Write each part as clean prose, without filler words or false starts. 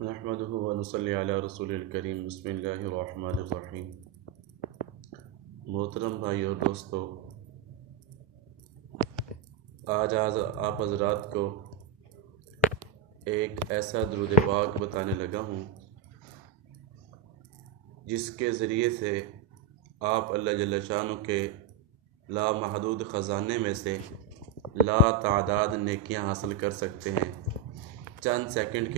नहमदुहु व नुसल्ली अला रसूलिल करीम बिस्मिल्लाहिर्रहमानिर्रहीम। मोहतरम भाई और दोस्तों, आज आप हज़रात को एक ऐसा दुरूद पाक बताने लगा हूँ जिसके ज़रिए से आप अल्लाह जल्ल शानु के लामहदूद ख़ज़ाने में से ला तादाद नेकियां हासिल कर सकते हैं चंद सेकंड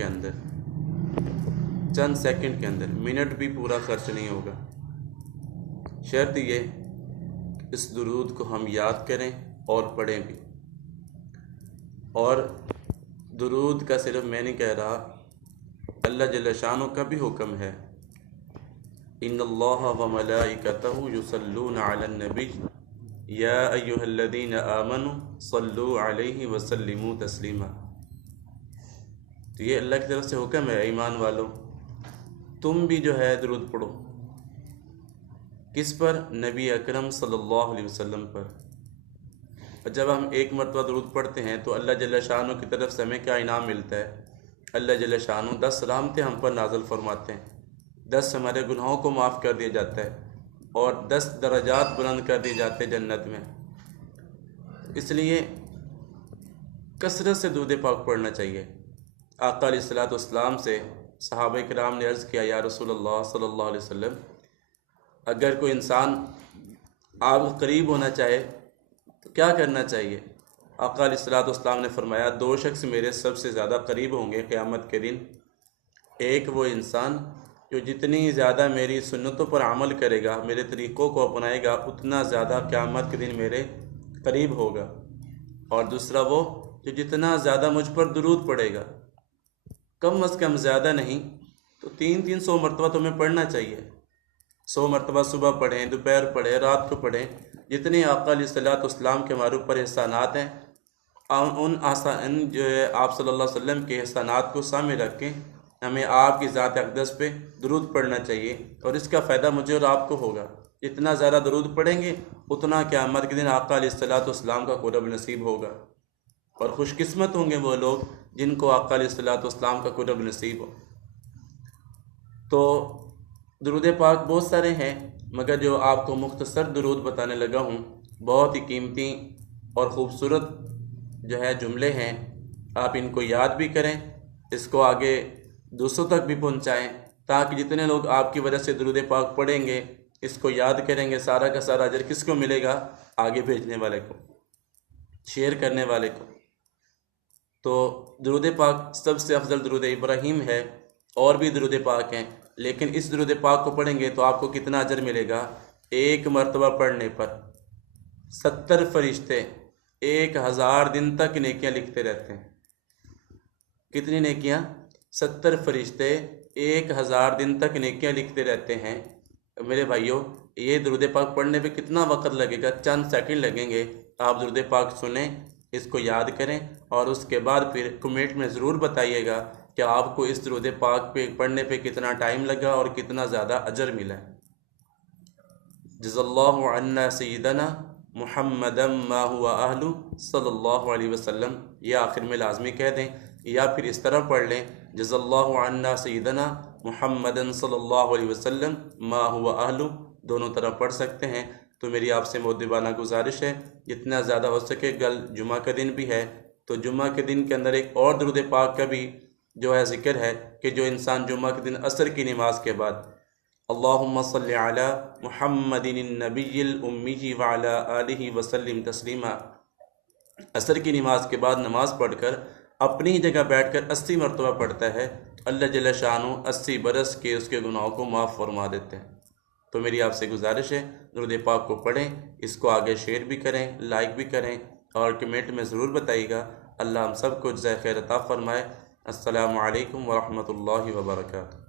के अंदर। मिनट भी पूरा खर्च नहीं होगा। शर्त ये इस दुरूद को हम याद करें और पढ़ें भी। और दुरूद का सिर्फ मैं नहीं कह रहा, अल्लाह जल्ल शानु का भी हुक्म है, इन्नल्लाह व मलाइकतहु युसल्लूना अलन नबी या अय्युहल्लज़ीना आमनु सल्लु अलैहि व सल्लिमू तस्लीमा। तो ये अल्लाह की तरफ से हुक्म है, ईमान वालों तुम भी जो है दुरूद पढ़ो। किस पर? नबी अकरम सल्लल्लाहु अलैहि वसल्लम पर। और जब हम एक मरतबा दुरूद पढ़ते हैं तो अल्लाह जल्ल शानु की तरफ से हमें क्या इनाम मिलता है? अल्लाह जल्ल शानु 10 रहमतें हम पर नाज़िल फरमाते हैं, 10 हमारे गुनाहों को माफ़ कर दिया जाता है और 10 दर्जात बुलंद कर दिए जाते हैं जन्नत में। इसलिए कसरत से दुरूद पाक पढ़ना चाहिए। आका अलैहिस्सलाम से सहाबा किराम ने अर्ज़ किया, या रसूलल्लाह सल्लल्लाहु अलैहि वसल्लम, अगर कोई इंसान आप करीब होना चाहे तो क्या करना चाहिए? आका अलैहिस्सलाम ने फरमाया, 2 शख्स मेरे सबसे ज़्यादा करीब होंगे क़यामत के दिन। एक वो इंसान जो जितनी ज़्यादा मेरी सुन्नतों पर अमल करेगा, मेरे तरीक़ों को अपनाएगा, उतना ज़्यादा क़यामत के दिन मेरे करीब होगा। और दूसरा वो जो जितना ज़्यादा मुझ पर दुरूद पड़ेगा, कम अज़ कम ज़्यादा नहीं तो 300 मरतबा तुम्हें पढ़ना चाहिए। 100 मरतबा सुबह पढ़ें, दोपहर पढ़ें, रात को पढ़ें। जितने आका अलैहिस्सलाम के हमारे ऊपर एहसानात हैं, उन आसान जो है आप सल्लल्लाहु अलैहि वसल्लम के एहसानात को सामने रख के हमें आपकी ज़ात अक़दस पे दुरूद पढ़ना चाहिए। और इसका फ़ायदा मुझे और आपको होगा। जितना ज़्यादा दुरूद पढ़ेंगे उतना क़यामत के दिन आका अलैहिस्सलाम का क़ुर्ब नसीब होगा। और खुशकिस्मत होंगे वो लोग जिनको आका अलैहिस्सलाम का क़ुर्ब नसीब हो। तो दुरूद पाक बहुत सारे हैं, मगर जो आपको मुख्तसर दुरूद बताने लगा हूँ, बहुत ही कीमती और ख़ूबसूरत जो है जुमले हैं। आप इनको याद भी करें, इसको आगे दूसरों तक भी पहुँचाएँ, ताकि जितने लोग आपकी वजह से दुरूद पाक पढ़ेंगे, इसको याद करेंगे, सारा का सारा अजर किसको मिलेगा? आगे भेजने वाले को, शेयर करने वाले को। तो दुरूद पाक सबसे अफजल दुरूद इब्राहीम है। और भी दुरूद पाक हैं, लेकिन इस दुरूद पाक को पढ़ेंगे तो आपको कितना अजर मिलेगा? एक मरतबा पढ़ने पर 70 फरिश्ते 1000 दिन तक नेकियां लिखते रहते हैं। कितनी नेकियां? 70 फरिश्ते 1000 दिन तक नेकियां लिखते रहते हैं। मेरे भाइयों, ये दुरूद पाक पढ़ने पे कितना वक्त लगेगा? चंद सेकंड लगेंगे। आप दुरूद पाक सुने, इसको याद करें और उसके बाद फिर कमेंट में ज़रूर बताइएगा कि आपको इस दुरूद पाक पे पढ़ने पे कितना टाइम लगा और कितना ज़्यादा अजर मिला है। जज़ल्लाहु अन्ना सय्यदना मुहम्मदम मा हुवा अहलु सल्लल्लाहु अलैहि वसल्लम। ये आखिर में लाजमी कह दें, या फिर इस तरह पढ़ लें, जज़ल्लाहु अन्ना सय्यदना मुहम्मदन सल्लल्लाहु अलैहि वसल्लम मा हुवा अहलु। दोनों तरह पढ़ सकते हैं। तो मेरी आपसे मुअद्दिबाना गुजारिश है, जितना ज़्यादा हो सके, कल जुमा का दिन भी है, तो जुमा के दिन के अंदर एक और दुरूद पाक का भी जो है ज़िक्र है कि जो इंसान जुमा के दिन असर की नमाज के बाद अल्लाहुम्मा सल्लि अला मुहम्मदिन नबिय्यिल उम्मी व अला आलिहि व सल्लिम तस्लीमा, असर की नमाज के बाद नमाज पढ़कर अपनी जगह बैठकर 80 मरतबा पढ़ता है, अल्लाह जल्ल शानु 80 बरस के उसके गुनाहों को माफ़ फरमा देते हैं। तो मेरी आपसे गुजारिश है, दुरूद पाक को पढ़ें, इसको आगे शेयर भी करें, लाइक भी करें और कमेंट में ज़रूर बताइएगा। अल्लाह हम सबको जज़ाए खैर अता फ़रमाए। अस्सलामु अलैकुम व रहमतुल्लाहि व बरकातुहू।